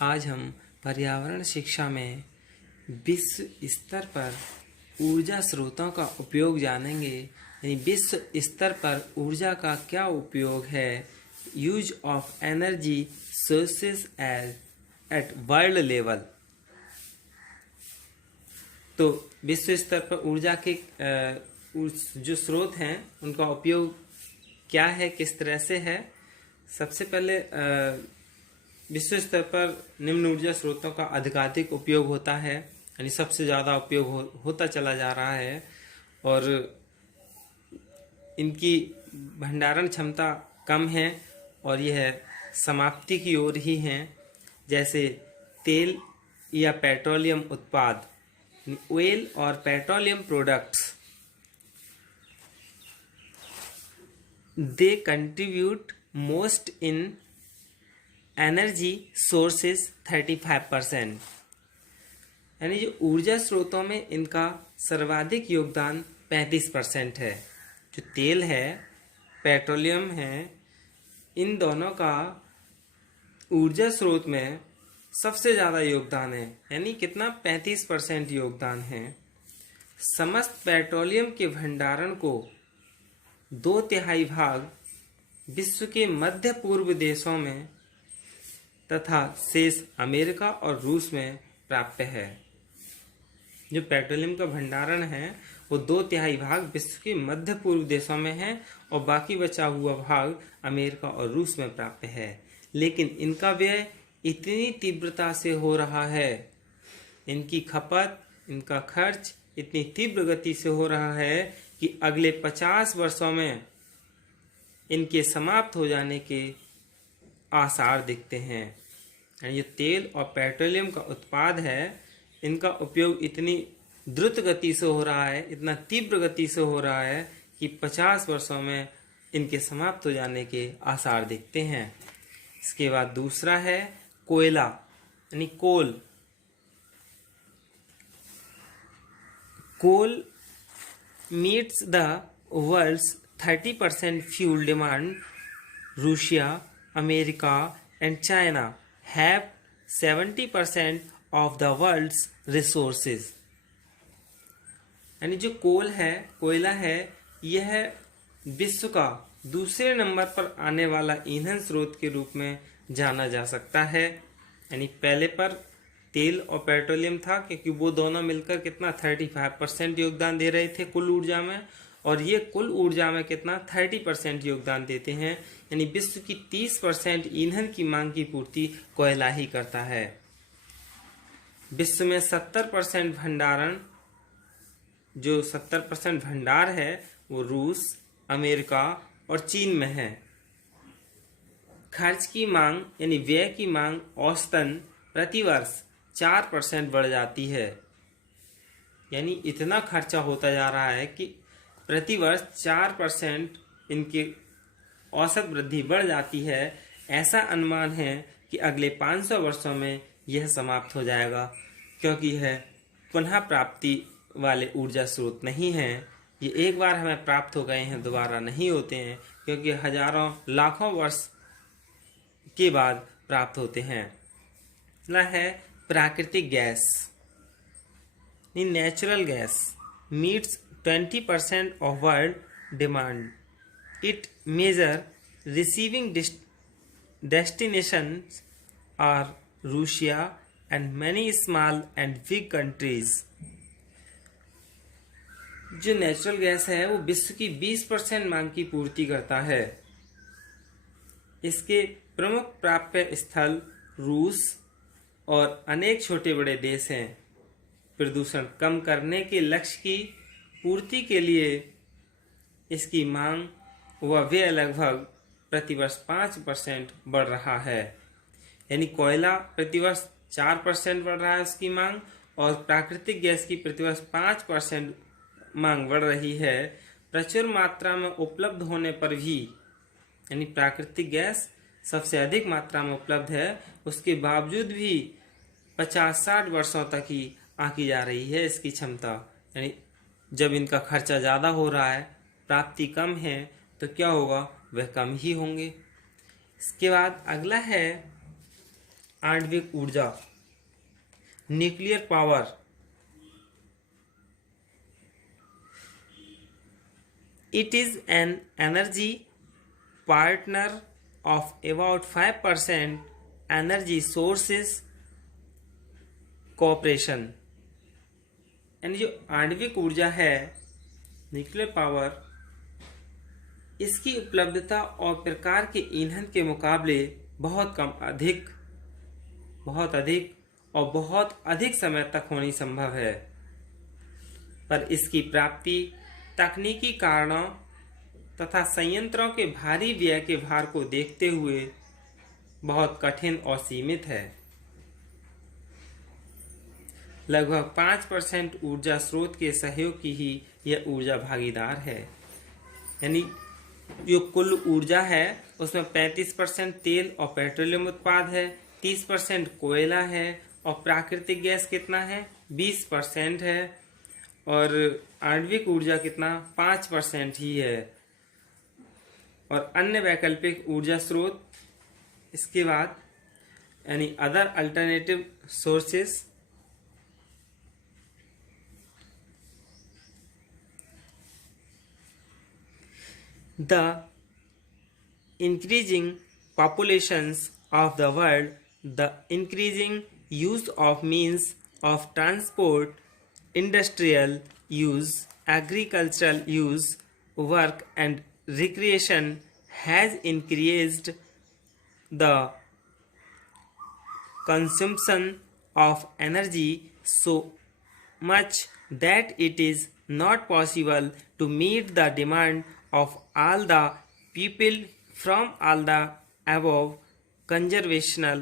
आज हम पर्यावरण शिक्षा में विश्व स्तर पर ऊर्जा स्रोतों का उपयोग जानेंगे। यानी विश्व स्तर पर ऊर्जा का क्या उपयोग है। Use of energy sources eight world level. तो विश्व स्तर पर ऊर्जा के जो स्रोत हैं उनका उपयोग क्या है, किस तरह से है। सबसे पहले विश्व स्तर पर निम्न ऊर्जा स्रोतों का अधिकाधिक उपयोग होता है, यानी सबसे ज़्यादा उपयोग होता चला जा रहा है और इनकी भंडारण क्षमता कम है और यह समाप्ति की ओर ही हैं। जैसे तेल या पेट्रोलियम उत्पाद, ऑयल और petroleum products, they contribute most in energy sources 35%। यानी जो ऊर्जा स्रोतों में इनका सर्वाधिक योगदान 35% है। जो तेल है, पेट्रोलियम है, इन दोनों का ऊर्जा स्रोत में सबसे ज़्यादा योगदान है। यानी कितना, 35% योगदान है। समस्त पेट्रोलियम के भंडारण को 2/3 भाग विश्व के मध्य पूर्व देशों में तथा शेष अमेरिका और रूस में प्राप्त है। जो पेट्रोलियम का भंडारण है वो 2/3 भाग विश्व के मध्य पूर्व देशों में है और बाकी बचा हुआ भाग अमेरिका और रूस में प्राप्त है। लेकिन इनका व्यय इतनी तीव्रता से हो रहा है, इनकी खपत, इनका खर्च इतनी तीव्र गति से हो रहा है कि अगले 50 वर्षों में इनके समाप्त हो जाने के आसार दिखते हैं। ये तेल और पेट्रोलियम का उत्पाद है, इनका उपयोग इतनी द्रुत गति से हो रहा है, इतना तीव्र गति से हो रहा है कि 50 वर्षों में इनके समाप्त हो जाने के आसार दिखते हैं। इसके बाद दूसरा है कोयला, यानी coal. Coal meets the world's 30% fuel demand. Russia, America and China have 70% of the world's resources. यानी जो कोयला है, यह विश्व का दूसरे नंबर पर आने वाला ईंधन स्रोत के रूप में जाना जा सकता है। यानी पहले पर तेल और पेट्रोलियम था, क्योंकि वो दोनों मिलकर कितना 35% योगदान दे रहे थे कुल ऊर्जा में, और ये कुल ऊर्जा में कितना 30% योगदान देते हैं। यानी विश्व की 30% ईंधन की मांग की पूर्ति कोयला ही करता है। विश्व में 70% भंडारण, जो 70% भंडार है वो रूस, अमेरिका और चीन में है। खर्च की मांग यानी व्यय की मांग औसतन प्रतिवर्ष 4% बढ़ जाती है। यानी इतना खर्चा होता जा रहा है कि प्रतिवर्ष 4% इनकी औसत वृद्धि बढ़ जाती है। ऐसा अनुमान है कि अगले 500 वर्षों में यह समाप्त हो जाएगा, क्योंकि यह पुनः प्राप्ति वाले ऊर्जा स्रोत नहीं हैं। ये एक बार हमें प्राप्त हो गए हैं, दोबारा नहीं होते हैं, क्योंकि हजारों लाखों वर्ष के बाद प्राप्त होते हैं। अगला है प्राकृतिक gas. Natural gas meets 20% of world demand. It major receiving destinations are Russia and many small and big countries. जो नेचुरल गैस है वो विश्व की 20% मांग की पूर्ति करता है। इसके प्रमुख प्राप्य स्थल रूस और अनेक छोटे बड़े देश हैं। प्रदूषण कम करने के लक्ष्य की पूर्ति के लिए इसकी मांग व व्यय लगभग प्रतिवर्ष 5% बढ़ रहा है। यानी कोयला प्रतिवर्ष 4% बढ़ रहा है उसकी मांग, और प्राकृतिक गैस की प्रतिवर्ष 5% मांग बढ़ रही है। प्रचुर मात्रा में उपलब्ध होने पर भी, यानी प्राकृतिक गैस सबसे अधिक मात्रा में उपलब्ध है, उसके बावजूद भी 50-60 वर्षों तक ही आंकी जा रही है इसकी क्षमता। यानी जब इनका खर्चा ज़्यादा हो रहा है, प्राप्ति कम है, तो क्या होगा, वह कम ही होंगे। इसके बाद अगला है आणविक ऊर्जा, nuclear power, it is an energy partner of about 5% energy sources cooperation। यानी जो आणविक ऊर्जा है, न्यूक्लियर पावर, इसकी उपलब्धता और प्रकार के ईंधन के मुकाबले बहुत अधिक समय तक होनी संभव है, पर इसकी प्राप्ति तकनीकी कारणों तथा संयंत्रों के भारी व्यय के भार को देखते हुए बहुत कठिन और सीमित है। लगभग 5% ऊर्जा स्रोत के सहयोग की ही यह ऊर्जा भागीदार है। यानी जो कुल ऊर्जा है उसमें 35% तेल और पेट्रोलियम उत्पाद है, 30% कोयला है और प्राकृतिक गैस कितना है 20% है, और आणविक ऊर्जा कितना 5% ही है, और अन्य वैकल्पिक ऊर्जा स्रोत इसके बाद यानी other alternative sources the increasing populations of the world, the increasing use of means of transport, industrial use, agricultural use, work and recreation has increased the consumption of energy so much that it is not possible to meet the demand of all the people from all the above conventional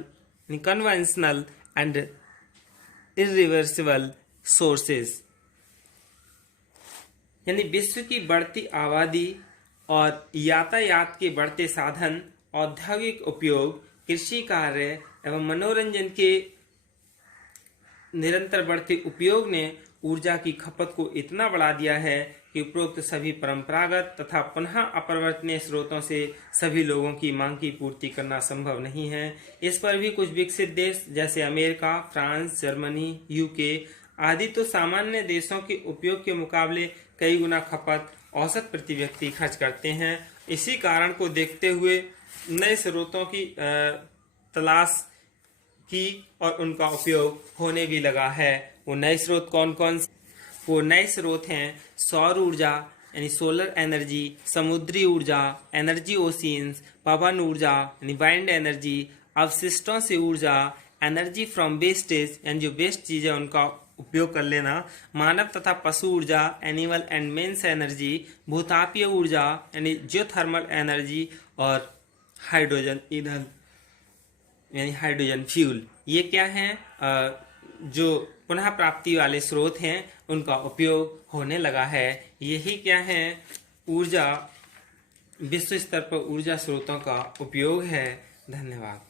and irreversible sources। यानी विश्व की बढ़ती आबादी और यातायात के बढ़ते साधन, औद्योगिक उपयोग, कृषि कार्य एवं मनोरंजन के निरंतर बढ़ते उपयोग ने ऊर्जा की खपत को इतना बढ़ा दिया है कि उपरोक्त सभी परंपरागत तथा पुनः अपरिवर्तनीय स्रोतों से सभी लोगों की मांग की पूर्ति करना संभव नहीं है। इस पर भी कुछ विकसित देश जैसे अमेरिका, फ्रांस, जर्मनी, यूके आदि तो सामान्य देशों के उपयोग के मुकाबले कई गुना खपत औसत प्रति व्यक्ति खर्च करते हैं। इसी कारण को देखते हुए नए स्रोतों की तलाश की और उनका उपयोग होने भी लगा है। वो नए स्रोत कौन कौन? वो नए स्रोत हैं सौर ऊर्जा यानी सोलर एनर्जी, समुद्री ऊर्जा एनर्जी ओशियंस, पवन ऊर्जा यानी वाइंड एनर्जी, अवशिष्टों से ऊर्जा एनर्जी फ्रॉम वेस्टेज यानी जो वेस्ट चीजें उनका उपयोग कर लेना, मानव तथा पशु ऊर्जा एनिमल एंड मेंस एनर्जी, भूतापीय ऊर्जा यानी जियोथर्मल एनर्जी, और हाइड्रोजन ईंधन यानी हाइड्रोजन फ्यूल। ये क्या हैं? जो पुनः प्राप्ति वाले स्रोत हैं उनका उपयोग होने लगा है। यही क्या है? ऊर्जा, विश्व स्तर पर ऊर्जा स्रोतों का उपयोग है। धन्यवाद।